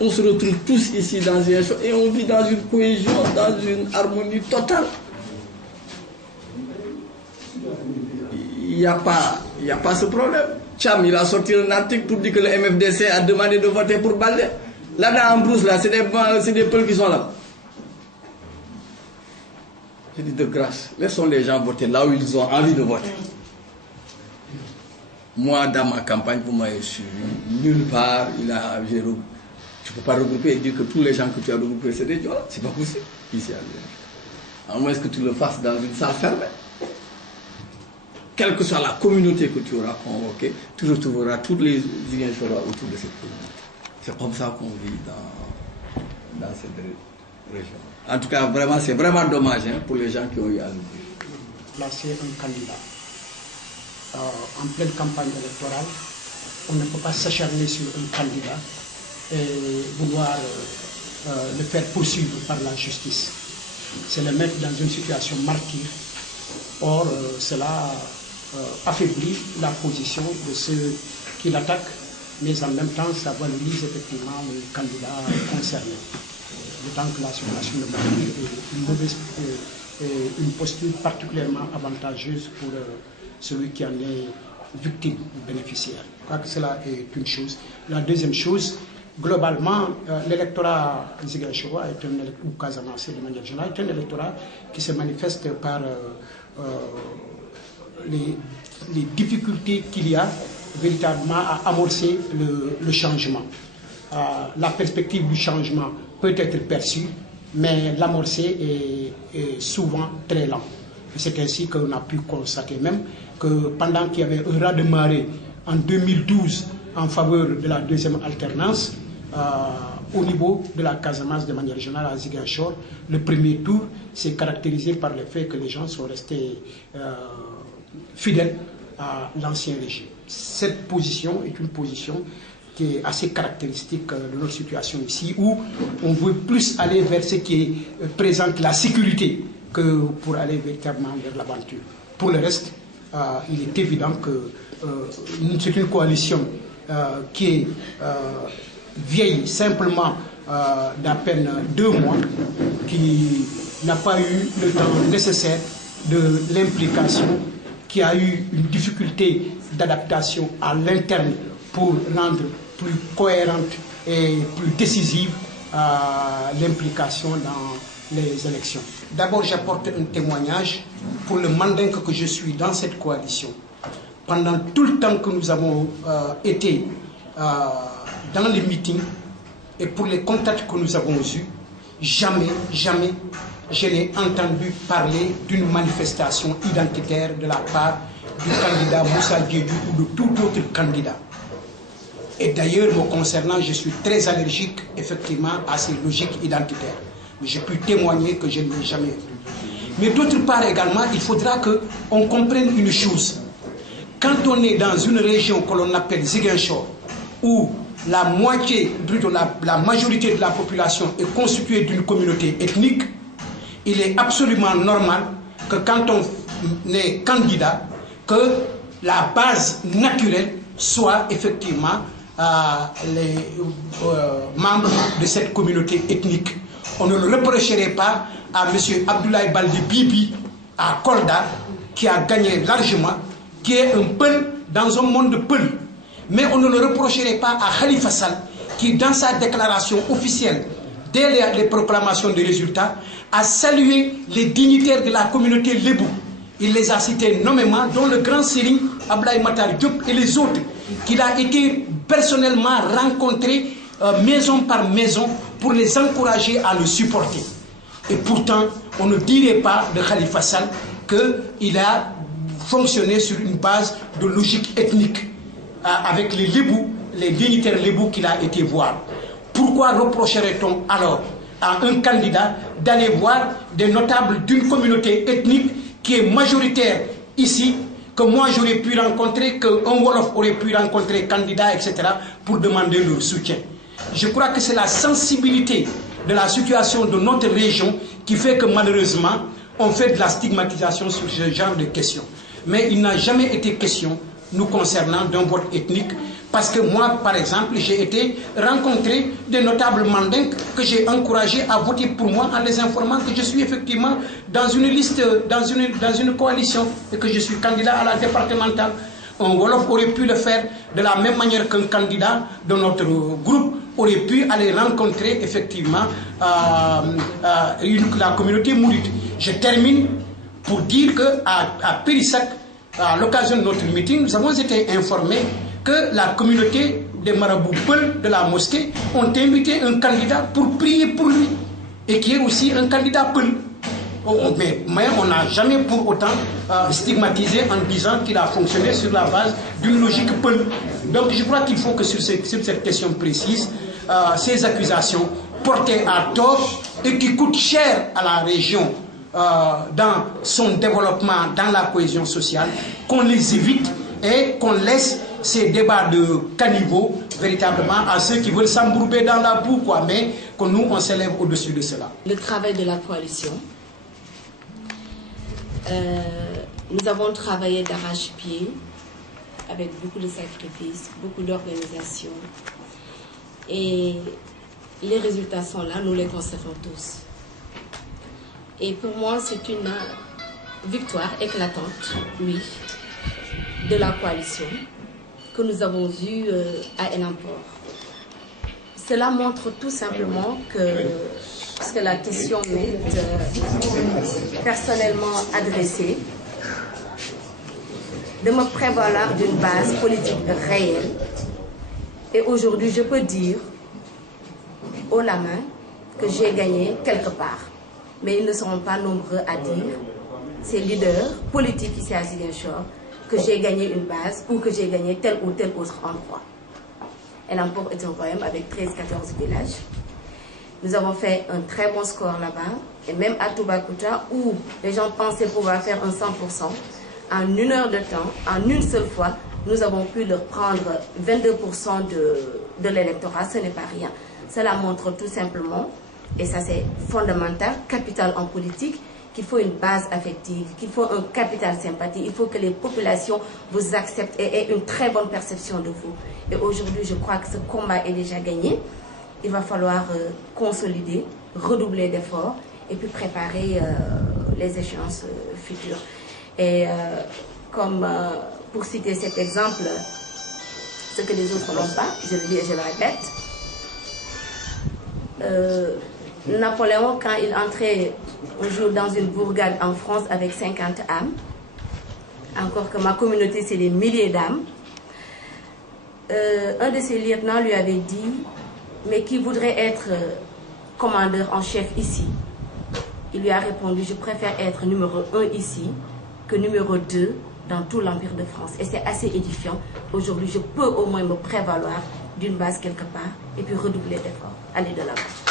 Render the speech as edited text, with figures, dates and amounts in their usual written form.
on se retrouve tous ici dans une chose et on vit dans une cohésion, dans une harmonie totale. Il n'y a pas ce problème. Cham, il a sorti un article pour dire que le MFDC a demandé de voter pour Baldé. Là, dans Ambrousse, là, c'est des peuples qui sont là. Je dis de grâce, laissons les gens voter là où ils ont envie de voter. Moi, dans ma campagne, pour moi, je suis nulle part. Tu ne peux pas regrouper et dire que tous les gens que tu as regroupés, c'est des Diola. C'est pas possible. Ici, à moins que tu le fasses dans une salle fermée. Quelle que soit la communauté que tu auras convoquée, tu retrouveras toutes les Ziguinchorois autour de cette communauté. C'est comme ça qu'on vit dans cette région. En tout cas, vraiment, c'est vraiment dommage pour les gens qui ont eu à nous. Placer un candidat en pleine campagne électorale, on ne peut pas s'acharner sur un candidat et vouloir le faire poursuivre par la justice. C'est le mettre dans une situation martyre. Or, cela affaiblit la position de ceux qui l'attaquent, mais en même temps, ça valorise effectivement le candidat concerné. D'autant que la situation de martyr est une posture particulièrement avantageuse pour celui qui en est victime ou bénéficiaire. Je crois que cela est une chose. La deuxième chose, globalement, l'électorat ziguinchorois est un électorat, ou casamançais de manière générale, est un électorat qui se manifeste par les difficultés qu'il y a véritablement à amorcer le changement. La perspective du changement peut être perçue, mais l'amorcer est souvent très lent. C'est ainsi qu'on a pu constater même que pendant qu'il y avait un raz-de-marée en 2012 en faveur de la deuxième alternance, au niveau de la Casamance de manière générale à Ziguinchor, le premier tour s'est caractérisé par le fait que les gens sont restés fidèles à l'ancien régime. Cette position est une position qui est assez caractéristique de notre situation ici, où on veut plus aller vers ce qui présente la sécurité que pour aller véritablement vers l'aventure. Pour le reste, il est évident que c'est une coalition qui est vieille simplement d'à peine 2 mois, qui n'a pas eu le temps nécessaire de l'implication, qui a eu une difficulté d'adaptation à l'interne pour rendre plus cohérente et plus décisive l'implication dans les élections. D'abord, j'apporte un témoignage pour le mandingue que je suis dans cette coalition. Pendant tout le temps que nous avons été dans les meetings et pour les contacts que nous avons eus, jamais je n'ai entendu parler d'une manifestation identitaire de la part du candidat Moussa Diédhiou ou de tout autre candidat. Et d'ailleurs, me concernant, je suis très allergique effectivement à ces logiques identitaires. Mais je peux témoigner que je ne l'ai jamais vu. Mais d'autre part également, il faudra qu'on comprenne une chose. Quand on est dans une région que l'on appelle Ziguinchor, où la moitié, plutôt la majorité de la population est constituée d'une communauté ethnique, il est absolument normal que quand on est candidat, que la base naturelle soit effectivement les membres de cette communauté ethnique. On ne le reprocherait pas à M. Abdoulaye Baldé Bibi à Kolda, qui a gagné largement, qui est un peul dans un monde de peul. Mais on ne le reprocherait pas à Khalifa Sall, qui dans sa déclaration officielle, dès les proclamations des résultats, a salué les dignitaires de la communauté Lébou. Il les a cités nommément, dont le grand Serigne Abdoulaye Matar Diop et les autres, qu'il a été personnellement rencontré maison par maison pour les encourager à le supporter. Et pourtant, on ne dirait pas de Khalifa Sall qu'il a fonctionné sur une base de logique ethnique avec les Lébou, les dignitaires Lébou qu'il a été voir. Pourquoi reprocherait-on alors à un candidat d'aller voir des notables d'une communauté ethnique qui est majoritaire ici, que moi j'aurais pu rencontrer, qu'un Wolof aurait pu rencontrer, candidat, etc., pour demander leur soutien? Je crois que c'est la sensibilité de la situation de notre région qui fait que malheureusement, on fait de la stigmatisation sur ce genre de questions. Mais il n'a jamais été question, nous concernant, d'un vote ethnique, Parce que moi, par exemple, j'ai été rencontrer des notables mandingues que j'ai encouragés à voter pour moi en les informant que je suis effectivement dans une liste, dans une coalition et que je suis candidat à la départementale. Un Wolof aurait pu le faire de la même manière qu'un candidat de notre groupe aurait pu aller rencontrer effectivement la communauté mouride. Je termine pour dire qu'à Périssac, à l'occasion de notre meeting, nous avons été informés que la communauté des marabouts Peul de la mosquée ont invité un candidat pour prier pour lui et qui est aussi un candidat Peul. Mais on n'a jamais pour autant stigmatisé en disant qu'il a fonctionné sur la base d'une logique Peul. Donc je crois qu'il faut que sur cette question précise, ces accusations portées à tort et qui coûtent cher à la région dans son développement, dans la cohésion sociale, qu'on les évite et qu'on laisse ces débats de caniveau véritablement à ceux qui veulent s'embourber dans la boue, quoi, mais que nous, on s'élève au-dessus de cela. Le travail de la coalition, nous avons travaillé d'arrache-pied avec beaucoup de sacrifices, beaucoup d'organisation et les résultats sont là, nous les constatons tous. Et pour moi, c'est une victoire éclatante, oui, de la coalition que nous avons eue à Enampor. Cela montre tout simplement que, parce que la question m'est personnellement adressée, de me prévaloir d'une base politique réelle. Et aujourd'hui, je peux dire haut la main que j'ai gagné quelque part. Mais ils ne seront pas nombreux à dire, ces leaders politiques ici à Ziguinchor, que j'ai gagné une base ou que j'ai gagné tel ou tel autre endroit. Enampor est un royaume avec 13-14 villages. Nous avons fait un très bon score là-bas. Et même à Toubacouta, où les gens pensaient pouvoir faire un 100%, en 1 heure de temps, en une seule fois, nous avons pu leur prendre 22% de l'électorat. Ce n'est pas rien. Cela montre tout simplement, et ça c'est fondamental, capital en politique, qu'il faut une base affective, qu'il faut un capital sympathie, il faut que les populations vous acceptent et aient une très bonne perception de vous. Et aujourd'hui, je crois que ce combat est déjà gagné. Il va falloir consolider, redoubler d'efforts et puis préparer les échéances futures. Et comme pour citer cet exemple, ce que les autres n'ont pas, je le dis et je le répète, Napoléon, quand il entrait un jour dans une bourgade en France avec 50 âmes, encore que ma communauté c'est des milliers d'âmes, un de ses lieutenants lui avait dit, mais qui voudrait être commandeur en chef ici? Il lui a répondu, je préfère être numéro 1 ici que numéro 2 dans tout l'Empire de France. Et c'est assez édifiant. Aujourd'hui, je peux au moins me prévaloir d'une base quelque part et puis redoubler d'efforts. Aller de l'avant.